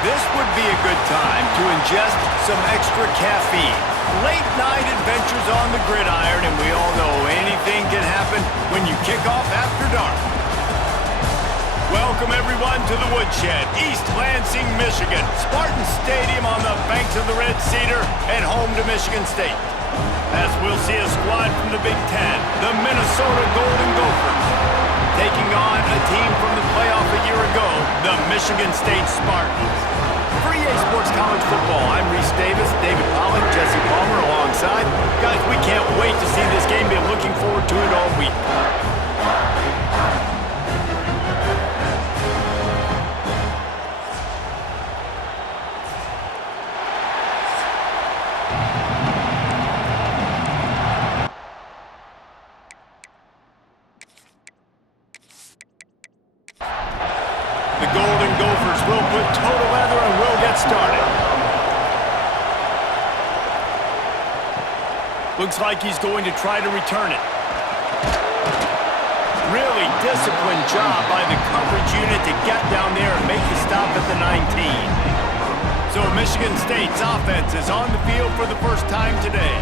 This would be a good time to ingest some extra caffeine. Late night adventures on the gridiron, and we all know anything can happen when you kick off after dark. Welcome everyone to the Woodshed, East Lansing, Michigan. Spartan Stadium on the banks of the Red Cedar and home to Michigan State. As we'll see a squad from the Big Ten, the Minnesota Golden Gophers, taking on a team from the playoff a year ago, the Michigan State Spartans. For EA Sports College Football, I'm Reese Davis, David Pollock, Jesse Palmer alongside. Guys, we can't wait to see this game. Been looking forward to it all week. The Golden Gophers will put total leather and will get started. Looks like he's going to try to return it. Really disciplined job by the coverage unit to get down there and make the stop at the 19. So Michigan State's offense is on the field for the first time today.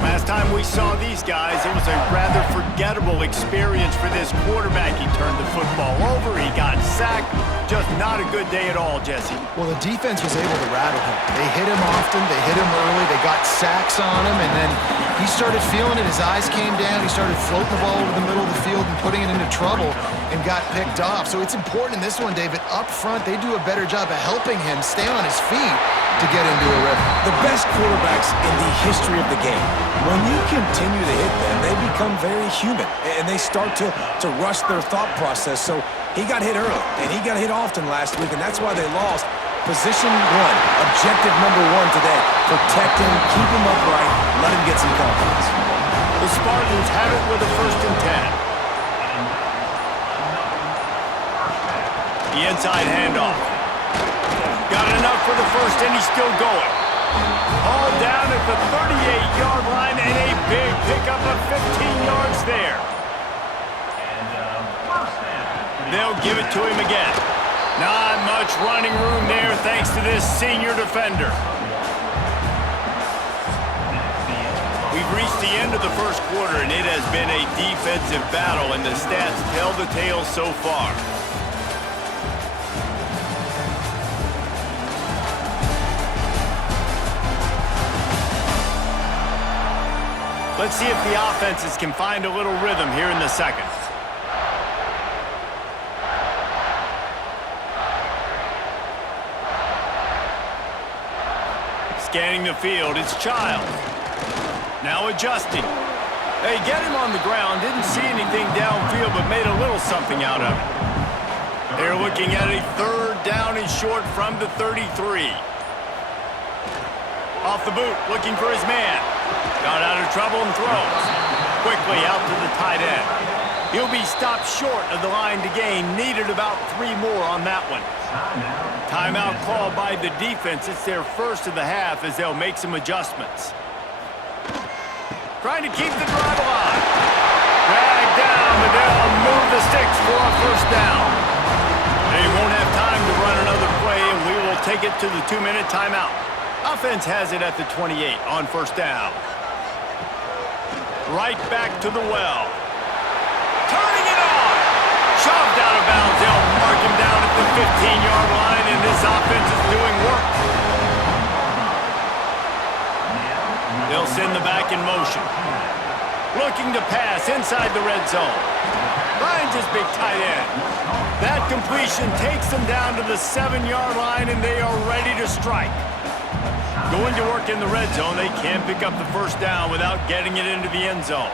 Last time we saw these guys, it was a rather forgettable experience for this quarterback. He turned the football over, he got sacked. Just not a good day at all, Jesse. Well, the defense was able to rattle him. They hit him often, they hit him early, they got sacks on him, and then he started feeling it. His eyes came down, he started floating the ball over the middle of the field and putting it into trouble and got picked off. So it's important in this one, David, up front, they do a better job of helping him stay on his feet to get into a rhythm. The best quarterbacks in the history of the game, when you continue to hit them, they become very human, and they start to rush their thought process. So he got hit early, and he got hit often last week, and that's why they lost. Position one, objective number one today. Protect him, keep him upright, let him get some confidence. The Spartans have it with a 1st and 10. The inside handoff. Got enough for the first, and he's still going. All down at the 38-yard line, and a big pickup of 15 yards there. They'll give it to him again. Not much running room there thanks to this senior defender. We've reached the end of the first quarter, and it has been a defensive battle, and the stats tell the tale so far. Let's see if the offenses can find a little rhythm here in the second. Scanning the field, it's Child. Now adjusting. They get him on the ground, didn't see anything downfield, but made a little something out of it. They're looking at a 3rd down and short from the 33. Off the boot, looking for his man. Got out of trouble and throws. Quickly out to the tight end. He'll be stopped short of the line to gain. Needed about 3 more on that one. Timeout called by the defense. It's their first of the half as they'll make some adjustments. Trying to keep the drive alive. Dragged down, but they'll move the sticks for a 1st down. They won't have time to run another play, and we will take it to the 2-minute timeout. Offense has it at the 28 on 1st down. Right back to the well. Turning it on. Shoved out of bounds. They'll mark him down at the 15-yard line, and this offense is doing work. They'll send the back in motion. Looking to pass inside the red zone. Finds his big tight end. That completion takes them down to the 7-yard line, and they are ready to strike. Going to work in the red zone, they can't pick up the 1st down without getting it into the end zone.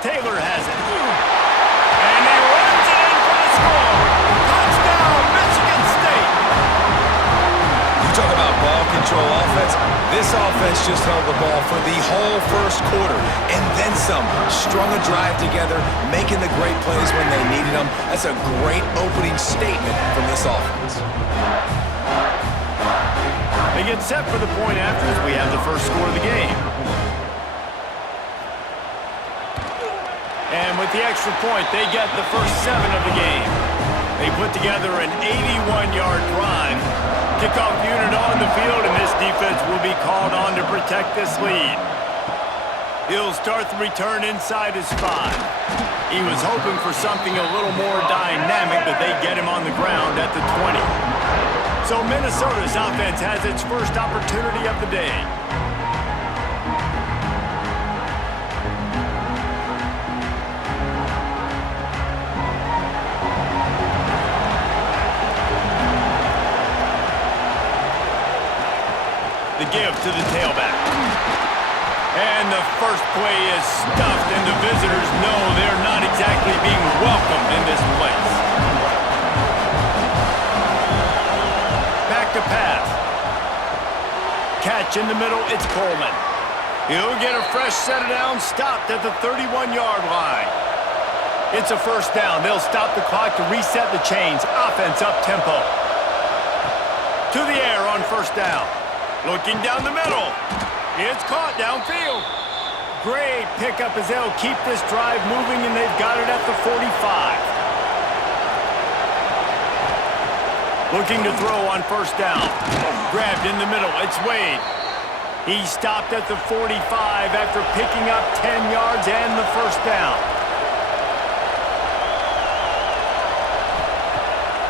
Taylor has it. And he runs it in for the score. Touchdown, Michigan State. You talk about ball control offense. This offense just held the ball for the whole 1st quarter and then some. Strung a drive together, making the great plays when they needed them. That's a great opening statement from this offense. They get set for the point after as we have the first score of the game. And with the extra point, they get the first 7 of the game. They put together an 81-yard drive. Kickoff unit on the field, and this defense will be called on to protect this lead. He'll start the return inside his 5. He was hoping for something a little more dynamic, but they get him on the ground at the 20. So Minnesota's offense has its first opportunity of the day. The give to the tailback. And the first play is stuffed, and the visitors know they're not exactly being welcomed in this place. Back to pass. Catch in the middle, it's Coleman. He'll get a fresh set of down, stopped at the 31-yard line. It's a first down. They'll stop the clock to reset the chains. Offense up-tempo. To the air on first down. Looking down the middle. It's caught downfield. Great pickup as they'll keep this drive moving, and they've got it at the 45. Looking to throw on first down. Grabbed in the middle. It's Wade. He stopped at the 45 after picking up 10 yards and the first down.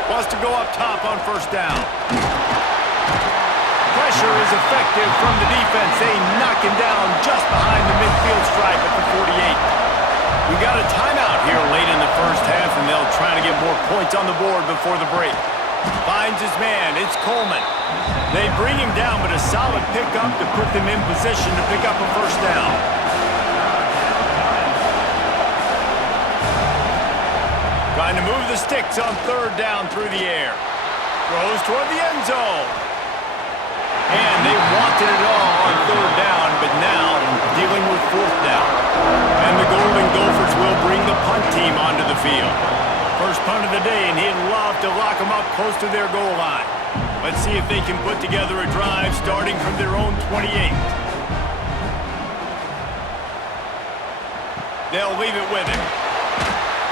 Wants to go up top on first down. Pressure is effective from the defense. They knock him down just behind the midfield stripe at the 48. We got a timeout here late in the first half, and they'll try to get more points on the board before the break. Finds his man. It's Coleman. They bring him down, but a solid pickup to put them in position to pick up a first down. Trying to move the sticks on third down through the air. Throws toward the end zone. And they wanted it all on third down, but now dealing with fourth down. And the Golden Gophers will bring the punt team onto the field. First punt of the day, and he'd love to lock them up close to their goal line. Let's see if they can put together a drive starting from their own 28. They'll leave it with him.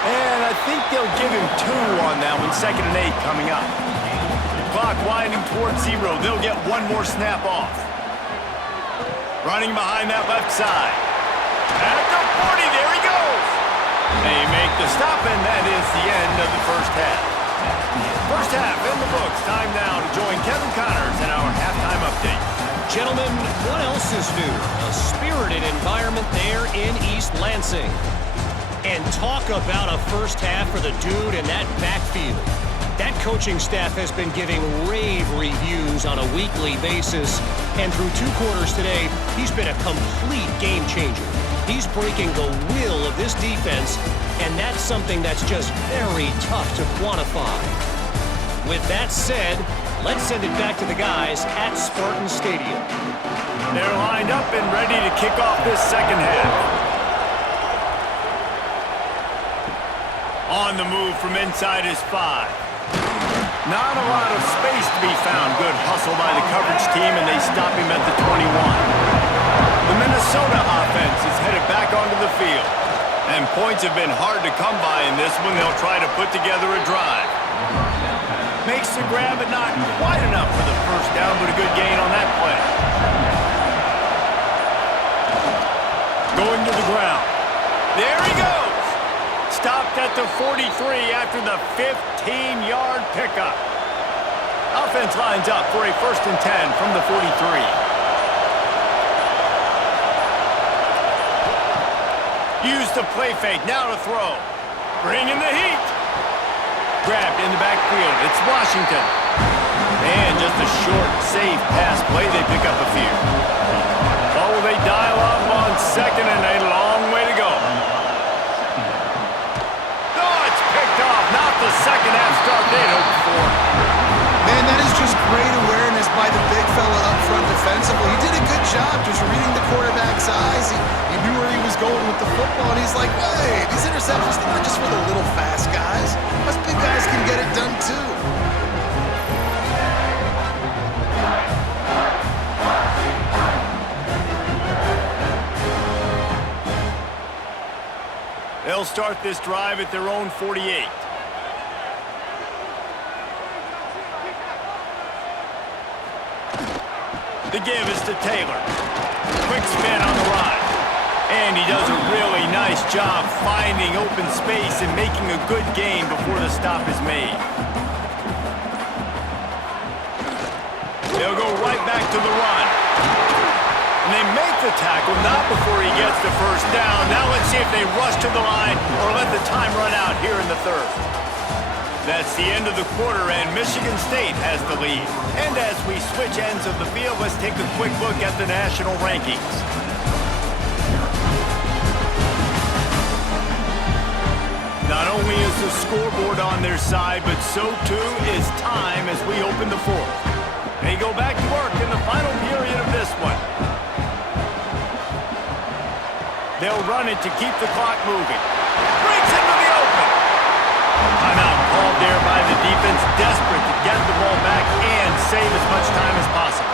And I think they'll give him 2 on that one, 2nd and 8 coming up. Clock winding towards 0. They'll get one more snap off. Running behind that left side. At the 40, there he goes. They make the stop, and that is the end of the first half. First half in the books. Time now to join Kevin Connors in our halftime update. Gentlemen, what else is new? A spirited environment there in East Lansing. And talk about a first half for the dude in that backfield. That coaching staff has been giving rave reviews on a weekly basis, and through 2 quarters today, he's been a complete game changer. He's breaking the will of this defense, and that's something that's just very tough to quantify. With that said, let's send it back to the guys at Spartan Stadium. They're lined up and ready to kick off this second half. On the move from inside his 5. Not a lot of space to be found. Good hustle by the coverage team, and they stop him at the 21. The Minnesota offense is headed back onto the field. And points have been hard to come by in this one. They'll try to put together a drive. Makes the grab, but not quite enough for the first down, but a good gain on that play. Going to the ground. There he goes. Stopped at the 43 after the 15-yard pickup. Offense lines up for a 1st and 10 from the 43. Use the play fake, now to throw. Bring in the heat. Grabbed in the backfield, it's Washington. And just a short, safe pass play, they pick up a few. Oh, they dial up on 2nd and a long way to go. Not the second half start they'd hoped for. Man, that is just great awareness by the big fella up front defensively. He did a good job just reading the quarterback's eyes. He knew where he was going with the football, and he's like, hey, these interceptions, they're not just for the little fast guys. Us big guys can get it done too. They'll start this drive at their own 48. The give is to Taylor. Quick spin on the run. And he does a really nice job finding open space and making a good gain before the stop is made. They'll go right back to the run. And they make the tackle, not before he gets the first down. Now let's see if they rush to the line or let the time run out here in the third. That's the end of the quarter, and Michigan State has the lead. And as we switch ends of the field, let's take a quick look at the national rankings. Not only is the scoreboard on their side, but so too is time as we open the fourth. They go back to work in the final period of this one. They'll run it to keep the clock moving. Breaks into the open. Timeout called there by the defense, desperate to get the ball back and save as much time as possible.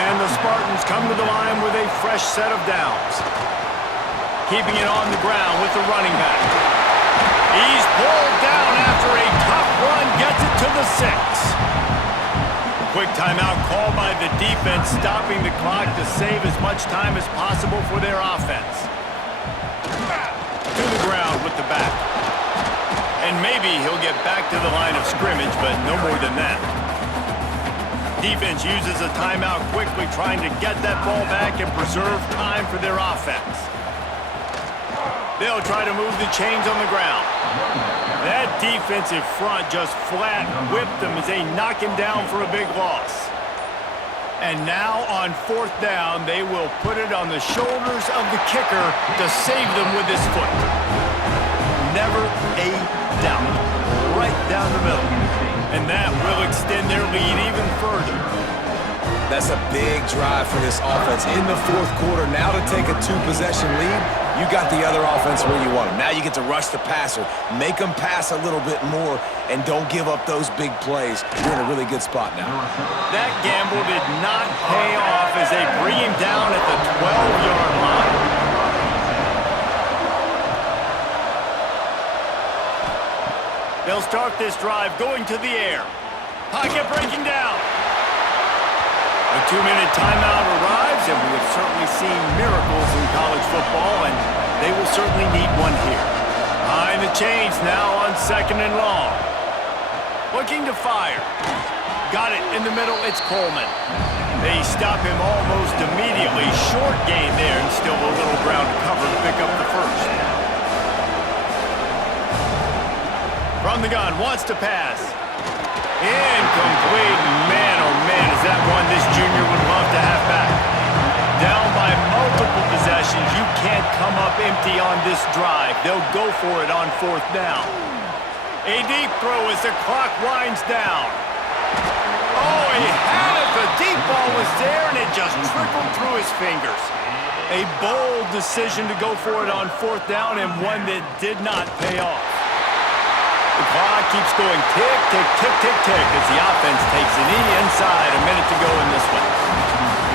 And the Spartans come to the line with a fresh set of downs. Keeping it on the ground with the running back. He's pulled down after a tough run, gets it to the 6. Quick timeout called by the defense, stopping the clock to save as much time as possible for their offense. To the ground with the back. And maybe he'll get back to the line of scrimmage, but no more than that. Defense uses a timeout quickly, trying to get that ball back and preserve time for their offense. They'll try to move the chains on the ground. That defensive front just flat whipped them as they knock him down for a big loss. And now on fourth down, they will put it on the shoulders of the kicker to save them with his foot. Never a doubt. Right down the middle. And that will extend their lead even further. That's a big drive for this offense in the fourth quarter. Now to take a 2-possession lead, you got the other offense where you want them. Now you get to rush the passer, make them pass a little bit more, and don't give up those big plays. You're in a really good spot now. That gamble did not pay off as they bring him down at the 12-yard line. They'll start this drive going to the air. Pocket breaking down. A 2-minute timeout arrives, and we have certainly seen miracles in college football, and they will certainly need one here. Behind the chains now on 2nd and long. Looking to fire. Got it in the middle, it's Coleman. They stop him almost immediately. Short gain there, and still a little ground to cover to pick up the first. From the gun, wants to pass. Incomplete. Man, oh man, is that one this junior would love to have back. Down by multiple possessions. You can't come up empty on this drive. They'll go for it on fourth down. A deep throw as the clock winds down. Oh, he had it. The deep ball was there, and it just trickled through his fingers. A bold decision to go for it on fourth down, and one that did not pay off. The clock keeps going tick, tick, tick, tick, tick as the offense takes a knee inside. A minute to go in this one.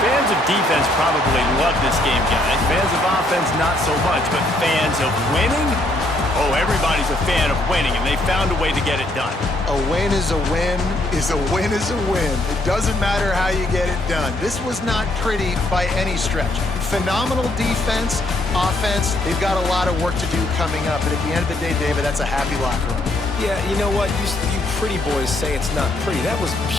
Fans of defense probably love this game, guys. Fans of offense, not so much. But fans of winning? Oh, everybody's a fan of winning, and they found a way to get it done. A win is a win is a win is a win. It doesn't matter how you get it done. This was not pretty by any stretch. Phenomenal defense, offense. They've got a lot of work to do coming up. But at the end of the day, David, that's a happy locker room. Yeah, you know what? You pretty boys say it's not pretty. That was